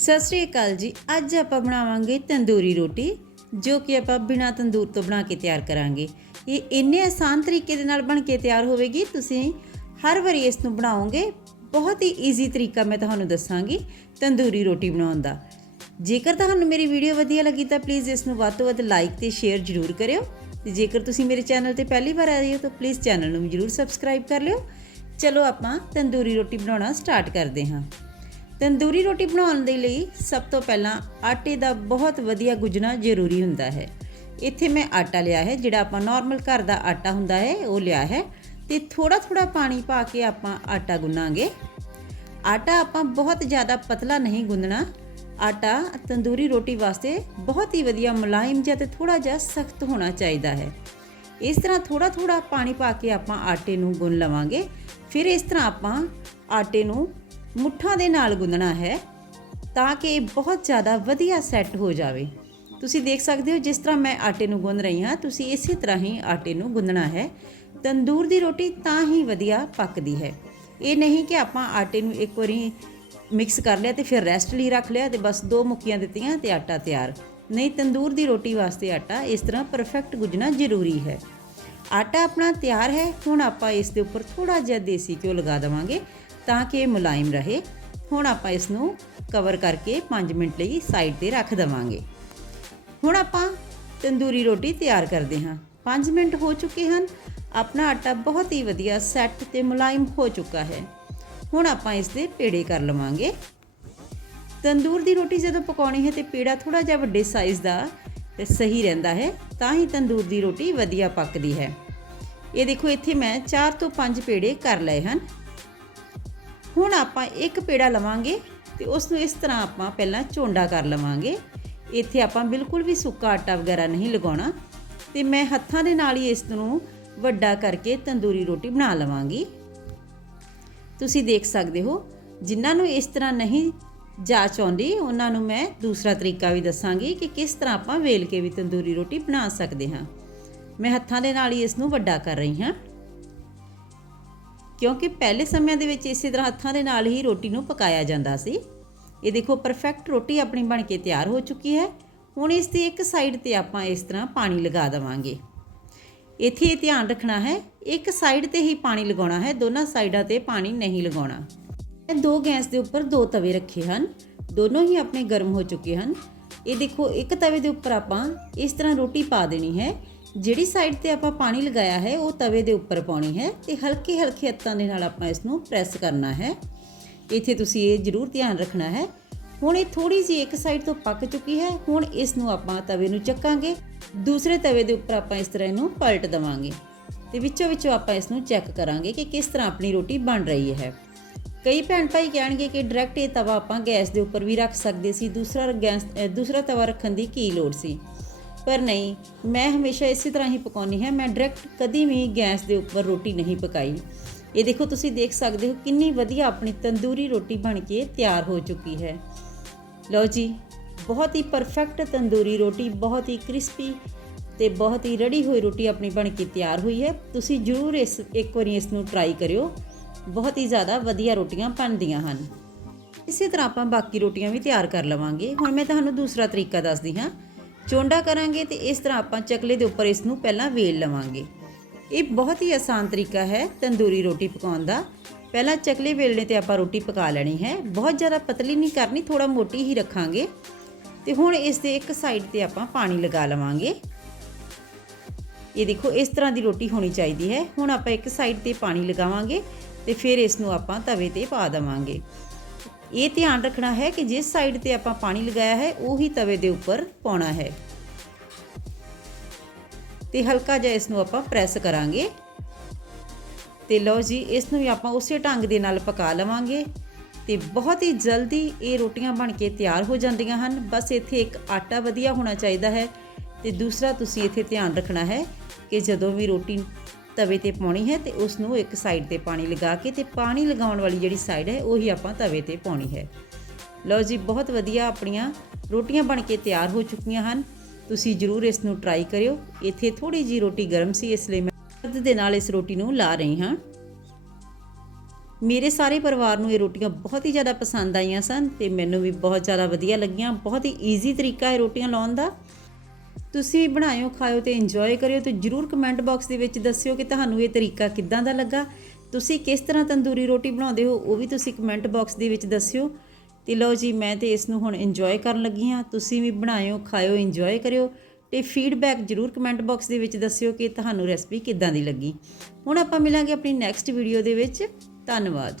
ਸਤਿ ਸ੍ਰੀ ਅਕਾਲ ਜੀ। ਅੱਜ ਆਪਾਂ ਬਣਾਵਾਂਗੇ ਤੰਦੂਰੀ ਰੋਟੀ, ਜੋ ਕਿ ਆਪਾਂ ਬਿਨਾਂ ਤੰਦੂਰ ਤੋਂ ਬਣਾ ਕੇ ਤਿਆਰ ਕਰਾਂਗੇ। ਇਹ ਇੰਨੇ ਆਸਾਨ ਤਰੀਕੇ ਦੇ ਨਾਲ ਬਣ ਕੇ ਤਿਆਰ ਹੋਵੇਗੀ, ਤੁਸੀਂ ਹਰ ਵਾਰੀ ਇਸ ਨੂੰ ਬਣਾਓਗੇ। ਬਹੁਤ ਹੀ ਈਜ਼ੀ ਤਰੀਕਾ ਮੈਂ ਤੁਹਾਨੂੰ ਦੱਸਾਂਗੀ ਤੰਦੂਰੀ ਰੋਟੀ ਬਣਾਉਣ ਦਾ। ਜੇਕਰ ਤੁਹਾਨੂੰ ਮੇਰੀ ਵੀਡੀਓ ਵਧੀਆ ਲੱਗੀ ਤਾਂ ਪਲੀਜ਼ ਇਸ ਨੂੰ ਵੱਧ ਤੋਂ ਵੱਧ ਲਾਈਕ ਤੇ ਸ਼ੇਅਰ ਜ਼ਰੂਰ ਕਰਿਓ। ਤੇ ਜੇਕਰ ਤੁਸੀਂ ਮੇਰੇ ਚੈਨਲ ਤੇ ਪਹਿਲੀ ਵਾਰ ਆਏ ਹੋ ਤਾਂ ਪਲੀਜ਼ ਚੈਨਲ ਨੂੰ ਜ਼ਰੂਰ ਸਬਸਕ੍ਰਾਈਬ ਕਰ ਲਿਓ। ਚਲੋ ਆਪਾਂ ਤੰਦੂਰੀ ਰੋਟੀ ਬਣਾਉਣਾ ਸਟਾਰਟ ਕਰਦੇ ਹਾਂ। ਤੰਦੂਰੀ ਰੋਟੀ ਬਣਾਉਣ ਦੇ ਲਈ ਸਭ ਤੋਂ ਪਹਿਲਾਂ ਆਟੇ ਦਾ ਬਹੁਤ ਵਧੀਆ ਗੁੱਝਣਾ ਜ਼ਰੂਰੀ ਹੁੰਦਾ ਹੈ। ਇੱਥੇ ਮੈਂ ਆਟਾ ਲਿਆ ਹੈ, ਜਿਹੜਾ ਆਪਾਂ ਨਾਰਮਲ ਘਰ ਦਾ ਆਟਾ ਹੁੰਦਾ ਹੈ, ਉਹ ਲਿਆ ਹੈ ਤੇ ਥੋੜਾ ਥੋੜਾ ਪਾਣੀ ਪਾ ਕੇ ਆਪਾਂ ਆਟਾ ਗੁੰਨਾਂਗੇ। ਆਟਾ ਆਪਾਂ ਬਹੁਤ ਜ਼ਿਆਦਾ ਪਤਲਾ ਨਹੀਂ ਗੁੰਨਣਾ। ਆਟਾ ਤੰਦੂਰੀ ਰੋਟੀ ਵਾਸਤੇ ਬਹੁਤ ਹੀ ਵਧੀਆ ਮੁਲਾਇਮ ਜਿਹਾ ਤੇ ਥੋੜਾ ਜਿਹਾ ਸਖਤ ਹੋਣਾ ਚਾਹੀਦਾ ਹੈ। ਇਸ ਤਰ੍ਹਾਂ ਥੋੜਾ ਥੋੜਾ ਪਾਣੀ ਪਾ ਕੇ ਆਪਾਂ ਆਟੇ ਨੂੰ ਗੁੰਨ ਲਵਾਂਗੇ। ਫਿਰ ਇਸ ਤਰ੍ਹਾਂ ਆਪਾਂ ਆਟੇ ਨੂੰ ਮੁੱਠਾਂ ਦੇ ਨਾਲ ਗੁੰਨਣਾ ਹੈ ਤਾਂ ਕਿ ਇਹ ਬਹੁਤ ਜ਼ਿਆਦਾ ਵਧੀਆ ਸੈੱਟ ਹੋ ਜਾਵੇ। ਤੁਸੀਂ ਦੇਖ ਸਕਦੇ ਹੋ ਜਿਸ ਤਰ੍ਹਾਂ ਮੈਂ ਆਟੇ ਨੂੰ ਗੁੰਨ ਰਹੀ ਹਾਂ, ਤੁਸੀਂ ਇਸੇ ਤਰ੍ਹਾਂ ਹੀ ਆਟੇ ਨੂੰ ਗੁੰਨਣਾ ਹੈ। ਤੰਦੂਰ ਦੀ ਰੋਟੀ ਤਾਂ ਹੀ ਵਧੀਆ ਪੱਕਦੀ ਹੈ। ਇਹ ਨਹੀਂ ਕਿ ਆਪਾਂ ਆਟੇ ਨੂੰ ਇੱਕ ਵਾਰੀ ਮਿਕਸ ਕਰ ਲਿਆ ਤੇ ਫਿਰ ਰੈਸਟ ਲਈ ਰੱਖ ਲਿਆ ਤੇ ਬਸ ਦੋ ਮੁੱਕੀਆਂ ਦਿੱਤੀਆਂ ਤੇ ਆਟਾ ਤਿਆਰ। ਨਹੀਂ, ਤੰਦੂਰ ਦੀ ਰੋਟੀ ਵਾਸਤੇ ਆਟਾ ਇਸ ਤਰ੍ਹਾਂ ਪਰਫੈਕਟ ਗੁੱਝਣਾ ਜ਼ਰੂਰੀ ਹੈ। ਆਟਾ ਆਪਣਾ ਤਿਆਰ ਹੈ, ਹੁਣ ਆਪਾਂ ਇਸ ਦੇ ਉੱਪਰ ਥੋੜਾ ਜਿਹਾ ਦੇਸੀ ਘਿਓ ਲਗਾ ਦੇਵਾਂਗੇ। ਤਾਂ ਕਿ ਇਹ ਮੁਲਾਇਮ ਰਹੇ। ਹੁਣ ਆਪਾਂ ਇਸ ਨੂੰ ਕਵਰ ਕਰਕੇ 5 ਮਿੰਟ ਲਈ ਸਾਈਡ ਤੇ ਰੱਖ ਦੇਵਾਂਗੇ। ਹੁਣ ਆਪਾਂ ਤੰਦੂਰੀ ਰੋਟੀ ਤਿਆਰ ਕਰਦੇ ਹਾਂ। 5 ਮਿੰਟ ਹੋ ਚੁੱਕੇ ਹਨ। ਆਪਣਾ ਆਟਾ ਬਹੁਤ ਹੀ ਵਧੀਆ ਸੈੱਟ ਤੇ ਮੁਲਾਇਮ ਹੋ ਚੁੱਕਾ ਹੈ। ਹੁਣ ਆਪਾਂ ਇਸ ਦੇ ਪੇੜੇ ਕਰ ਲਵਾਂਗੇ। ਤੰਦੂਰ ਦੀ ਰੋਟੀ ਜਦੋਂ ਪਕਾਉਣੀ ਹੈ ਤੇ ਪੇੜਾ ਥੋੜਾ ਜਿਹਾ ਵੱਡੇ ਸਾਈਜ਼ ਦਾ ਤੇ ਸਹੀ ਰਹਿੰਦਾ ਹੈ, ਤਾਂ ਹੀ ਤੰਦੂਰ ਦੀ ਰੋਟੀ ਵਧੀਆ ਪੱਕਦੀ ਹੈ। ਇਹ ਦੇਖੋ, ਇੱਥੇ ਮੈਂ 4 ਤੋਂ 5 ਪੇੜੇ ਕਰ ਲਏ ਹਨ। ਹੁਣ ਆਪਾਂ ਇੱਕ ਪੇੜਾ ਲਵਾਂਗੇ ਤੇ ਉਸ ਨੂੰ ਇਸ ਤਰ੍ਹਾਂ ਆਪਾਂ ਪਹਿਲਾਂ ਝੋਂਡਾ ਕਰ ਲਵਾਂਗੇ। ਇੱਥੇ ਆਪਾਂ ਬਿਲਕੁਲ ਵੀ ਸੁੱਕਾ ਆਟਾ ਵਗੈਰਾ ਨਹੀਂ ਲਗਾਉਣਾ ਤੇ ਮੈਂ ਹੱਥਾਂ ਦੇ ਨਾਲ ਹੀ ਇਸ ਨੂੰ ਵੱਡਾ ਕਰਕੇ ਤੰਦੂਰੀ ਰੋਟੀ ਬਣਾ ਲਵਾਂਗੀ। ਤੁਸੀਂ ਦੇਖ ਸਕਦੇ ਹੋ, ਜਿਨ੍ਹਾਂ ਨੂੰ ਇਸ ਤਰ੍ਹਾਂ ਨਹੀਂ ਜਾਚ ਆਉਂਦੀ, ਉਹਨਾਂ ਨੂੰ ਮੈਂ ਦੂਸਰਾ ਤਰੀਕਾ ਵੀ ਦੱਸਾਂਗੀ ਕਿ ਕਿਸ ਤਰ੍ਹਾਂ ਆਪਾਂ ਵੇਲ ਕੇ ਵੀ ਤੰਦੂਰੀ ਰੋਟੀ ਬਣਾ ਸਕਦੇ ਹਾਂ। ਮੈਂ ਹੱਥਾਂ ਦੇ ਨਾਲ ਹੀ ਇਸ ਨੂੰ ਵੱਡਾ ਕਰ ਰਹੀ ਹਾਂ। ਕਿਉਂਕਿ ਪਹਿਲੇ ਸਮਿਆਂ ਦੇ ਵਿੱਚ ਇਸੇ ਤਰ੍ਹਾਂ ਹੱਥਾਂ ਦੇ ਨਾਲ ਹੀ ਰੋਟੀ ਨੂੰ ਪਕਾਇਆ ਜਾਂਦਾ ਸੀ। ਇਹ ਦੇਖੋ ਪਰਫੈਕਟ ਰੋਟੀ ਆਪਣੀ ਬਣ ਕੇ ਤਿਆਰ ਹੋ ਚੁੱਕੀ ਹੈ। ਹੁਣ ਇਸ ਦੀ ਇੱਕ ਸਾਈਡ ਤੇ ਆਪਾਂ ਇਸ ਤਰ੍ਹਾਂ ਪਾਣੀ ਲਗਾ ਦੇਵਾਂਗੇ। ਇੱਥੇ ਇਹ ਧਿਆਨ ਰੱਖਣਾ ਹੈ, ਇੱਕ ਸਾਈਡ ਤੇ ਹੀ ਪਾਣੀ ਲਗਾਉਣਾ ਹੈ, ਦੋਨਾਂ ਸਾਈਡਾਂ ਤੇ ਪਾਣੀ ਨਹੀਂ ਲਗਾਉਣਾ। ਮੈਂ ਦੋ ਗੈਸ ਦੇ ਉੱਪਰ ਦੋ ਤਵੇ ਰੱਖੇ ਹਨ, ਦੋਨੋਂ ਹੀ ਆਪਣੇ ਗਰਮ ਹੋ ਚੁੱਕੇ ਹਨ। ਇਹ ਦੇਖੋ ਇੱਕ ਤਵੇ ਦੇ ਉੱਪਰ ਆਪਾਂ ਇਸ ਤਰ੍ਹਾਂ ਰੋਟੀ ਪਾ ਦੇਣੀ ਹੈ। ਜਿਹੜੀ ਸਾਈਡ ਤੇ ਆਪਾਂ ਪਾਣੀ ਲਗਾਇਆ ਹੈ, ਉਹ ਤਵੇ ਦੇ ਉੱਪਰ ਪਾਉਣੀ ਹੈ ਤੇ ਹਲਕੇ ਹਲਕੇ ਹੱਥਾਂ ਦੇ ਨਾਲ ਆਪਾਂ ਇਸ ਨੂੰ ਪ੍ਰੈਸ ਕਰਨਾ ਹੈ। ਇੱਥੇ ਤੁਸੀਂ ਇਹ ਜ਼ਰੂਰ ਧਿਆਨ ਰੱਖਣਾ ਹੈ। ਹੁਣ ਇਹ ਥੋੜੀ ਜਿਹੀ ਇੱਕ ਸਾਈਡ ਤੋਂ ਪੱਕ ਚੁੱਕੀ ਹੈ। ਹੁਣ ਇਸ ਨੂੰ ਆਪਾਂ ਤਵੇ ਨੂੰ ਚੱਕਾਂਗੇ। ਦੂਸਰੇ ਤਵੇ ਦੇ ਉੱਪਰ ਆਪਾਂ ਇਸ ਤਰ੍ਹਾਂ ਇਹਨੂੰ ਪਲਟ ਦਵਾਂਗੇ। ਤੇ ਵਿੱਚੋਂ ਵਿੱਚੋਂ ਆਪਾਂ ਇਸ ਨੂੰ ਚੈੱਕ ਕਰਾਂਗੇ ਕਿ ਕਿਸ ਤਰ੍ਹਾਂ ਆਪਣੀ ਰੋਟੀ ਬਣ ਰਹੀ ਹੈ। ਕਈ ਭੈਣ ਭਾਈ ਕਹਿਣਗੇ ਕਿ ਡਾਇਰੈਕਟ ਇਹ ਤਵਾ ਆਪਾਂ ਗੈਸ ਦੇ ਉੱਪਰ ਵੀ ਰੱਖ ਸਕਦੇ ਸੀ। ਦੂਸਰਾ ਗੈਸ ਦੂਸਰਾ ਤਵਾ ਰੱਖਣ ਦੀ ਕੀ ਲੋੜ ਸੀ? ਪਰ ਨਹੀਂ, ਮੈਂ ਹਮੇਸ਼ਾ ਇਸੇ ਤਰ੍ਹਾਂ ਹੀ ਪਕਾਉਣੀ ਹੈ। ਮੈਂ ਡਾਇਰੈਕਟ ਕਦੀ ਵੀ ਗੈਸ ਦੇ ਉੱਪਰ ਰੋਟੀ ਨਹੀਂ ਪਕਾਈ। ਇਹ ਦੇਖੋ, ਤੁਸੀਂ ਦੇਖ ਸਕਦੇ ਹੋ ਕਿੰਨੀ ਵਧੀਆ ਆਪਣੀ ਤੰਦੂਰੀ ਰੋਟੀ ਬਣ ਕੇ ਤਿਆਰ ਹੋ ਚੁੱਕੀ ਹੈ। ਲਓ ਜੀ, ਬਹੁਤ ਹੀ ਪਰਫੈਕਟ ਤੰਦੂਰੀ ਰੋਟੀ, ਬਹੁਤ ਹੀ ਕ੍ਰਿਸਪੀ ਤੇ ਬਹੁਤ ਹੀ ਰੜੀ ਹੋਈ ਰੋਟੀ ਆਪਣੀ ਬਣ ਕੇ ਤਿਆਰ ਹੋਈ ਹੈ। ਤੁਸੀਂ ਜ਼ਰੂਰ ਇਸ, ਇੱਕ ਵਾਰੀ ਇਸ ਨੂੰ ਟਰਾਈ ਕਰਿਓ। ਬਹੁਤ ਹੀ ਜ਼ਿਆਦਾ ਵਧੀਆ ਰੋਟੀਆਂ ਬਣਦੀਆਂ ਹਨ। ਇਸੇ ਤਰ੍ਹਾਂ ਆਪਾਂ ਬਾਕੀ ਰੋਟੀਆਂ ਵੀ ਤਿਆਰ ਕਰ ਲਵਾਂਗੇ। ਹੁਣ ਮੈਂ ਤੁਹਾਨੂੰ ਦੂਸਰਾ ਤਰੀਕਾ ਦੱਸਦੀ ਹਾਂ। ਚੋਂਡਾ ਕਰਾਂਗੇ ਤੇ ਇਸ ਤਰ੍ਹਾਂ ਆਪਾਂ ਚਕਲੇ ਦੇ ਉੱਪਰ ਇਸ ਨੂੰ ਪਹਿਲਾਂ ਵੇਲ ਲਵਾਂਗੇ। ਇਹ ਬਹੁਤ ਹੀ ਆਸਾਨ ਤਰੀਕਾ ਹੈ ਤੰਦੂਰੀ ਰੋਟੀ ਪਕਾਉਣ ਦਾ। ਪਹਿਲਾਂ ਚਕਲੇ ਵੇਲਣੇ ਤੇ ਆਪਾਂ ਰੋਟੀ ਪਕਾ ਲੈਣੀ ਹੈ। ਬਹੁਤ ਜ਼ਿਆਦਾ ਪਤਲੀ ਨਹੀਂ ਕਰਨੀ ਥੋੜਾ ਮੋਟੀ ਹੀ ਰੱਖਾਂਗੇ। ਤੇ ਹੁਣ ਇਸ ਦੇ ਇੱਕ ਸਾਈਡ ਤੇ ਆਪਾਂ ਪਾਣੀ ਲਗਾ ਲਵਾਂਗੇ। ਇਹ ਦੇਖੋ, ਇਸ ਤਰ੍ਹਾਂ ਦੀ ਰੋਟੀ ਹੋਣੀ ਚਾਹੀਦੀ ਹੈ। ਹੁਣ ਆਪਾਂ ਇੱਕ ਸਾਈਡ ਤੇ ਪਾਣੀ ਲਗਾਵਾਂਗੇ ਤੇ ਫਿਰ ਇਸ ਨੂੰ ਆਪਾਂ ਤਵੇ ਤੇ ਪਾ ਦੇਵਾਂਗੇ। ਇਹ ਧਿਆਨ ਰੱਖਣਾ ਹੈ ਕਿ ਜਿਸ ਸਾਈਡ ਤੇ ਆਪਾਂ ਪਾਣੀ ਲਗਾਇਆ ਹੈ, ਉਹੀ ਤਵੇ ਦੇ ਉੱਪਰ ਪਾਉਣਾ ਹੈ। ਤੇ ਹਲਕਾ ਜਿਹਾ ਇਸ ਨੂੰ ਆਪਾਂ ਪ੍ਰੈਸ ਕਰਾਂਗੇ। ਤੇ ਲਓ ਜੀ ਇਸ ਨੂੰ ਵੀ ਆਪਾਂ ਉਸੇ ਢੰਗ ਦੇ ਨਾਲ ਪਕਾ ਲਵਾਂਗੇ। ਤੇ ਬਹੁਤ ਹੀ ਜਲਦੀ ਇਹ ਰੋਟੀਆਂ ਬਣ ਕੇ ਤਿਆਰ ਹੋ ਜਾਂਦੀਆਂ ਹਨ। ਬਸ ਇੱਥੇ ਇੱਕ ਆਟਾ ਵਧੀਆ ਹੋਣਾ ਚਾਹੀਦਾ ਹੈ। ਤੇ ਦੂਸਰਾ ਤੁਸੀਂ ਇੱਥੇ ਧਿਆਨ ਰੱਖਣਾ ਹੈ ਕਿ ਜਦੋਂ ਵੀ ਰੋਟੀ ਤਵੇ ਤੇ ਪਾਉਣੀ ਹੈ ਤੇ ਉਸ ਨੂੰ ਇੱਕ ਸਾਈਡ ਤੇ ਪਾਣੀ ਲਗਾ ਕੇ ਤੇ ਪਾਣੀ ਲਗਾਉਣ ਵਾਲੀ ਜਿਹੜੀ ਸਾਈਡ ਹੈ ਉਹੀ ਆਪਾਂ ਤਵੇ ਤੇ ਪਾਉਣੀ ਹੈ। ਲਓ ਜੀ, ਬਹੁਤ ਵਧੀਆ ਆਪਣੀਆਂ ਰੋਟੀਆਂ ਬਣ ਕੇ ਤਿਆਰ ਹੋ ਚੁੱਕੀਆਂ ਹਨ। ਤੁਸੀਂ ਜਰੂਰ ਇਸ ਨੂੰ ਟਰਾਈ ਕਰਿਓ। ਇੱਥੇ ਥੋੜੀ ਜੀ ਰੋਟੀ ਗਰਮ ਸੀ, ਇਸ ਲਈ ਮੈਂ ਹੱਥ ਦੇ ਨਾਲ ਇਸ ਰੋਟੀ ਨੂੰ ਲਾ ਰਹੀ ਹਾਂ। ਮੇਰੇ ਸਾਰੇ ਪਰਿਵਾਰ ਨੂੰ ਇਹ ਰੋਟੀਆਂ ਬਹੁਤ ਹੀ ਜ਼ਿਆਦਾ ਪਸੰਦ ਆਈਆਂ ਸਨ ਤੇ ਮੈਨੂੰ ਵੀ ਬਹੁਤ ਜ਼ਿਆਦਾ ਵਧੀਆ ਲੱਗੀਆਂ। ਬਹੁਤ ਹੀ ਈਜ਼ੀ ਤਰੀਕਾ ਹੈ ਰੋਟੀਆਂ ਲਾਉਣ ਦਾ। ਤੁਸੀਂ ਵੀ ਬਣਾਇਓ, ਖਾਇਓ ਤੇ ਇੰਜੋਏ ਕਰਿਓ ਤੇ ਜਰੂਰ ਕਮੈਂਟ ਬਾਕਸ ਦੇ ਵਿੱਚ ਦੱਸਿਓ ਕਿ ਤੁਹਾਨੂੰ ਇਹ ਤਰੀਕਾ ਕਿੱਦਾਂ ਦਾ ਲੱਗਾ। ਤੁਸੀਂ ਕਿਸ ਤਰ੍ਹਾਂ ਤੰਦੂਰੀ ਰੋਟੀ ਬਣਾਉਂਦੇ ਹੋ, ਉਹ ਵੀ ਤੁਸੀਂ ਕਮੈਂਟ ਬਾਕਸ ਦੇ ਵਿੱਚ ਦੱਸਿਓ। ਤੇ ਲਓ ਜੀ, ਮੈਂ ਤੇ ਇਸ ਨੂੰ ਹੁਣ ਇੰਜੋਏ ਕਰਨ ਲੱਗੀ ਹਾਂ। ਤੁਸੀਂ ਵੀ ਬਣਾਇਓ, ਖਾਇਓ ਇੰਜੋਏ ਕਰਿਓ ਤੇ ਫੀਡਬੈਕ ਜਰੂਰ ਕਮੈਂਟ ਬਾਕਸ ਦੇ ਵਿੱਚ ਦੱਸਿਓ ਕਿ ਤੁਹਾਨੂੰ ਰੈਸਪੀ ਕਿੱਦਾਂ ਦੀ ਲੱਗੀ। ਹੁਣ ਆਪਾਂ ਮਿਲਾਂਗੇ ਆਪਣੀ ਨੈਕਸਟ ਵੀਡੀਓ ਦੇ ਵਿੱਚ। ਧੰਨਵਾਦ।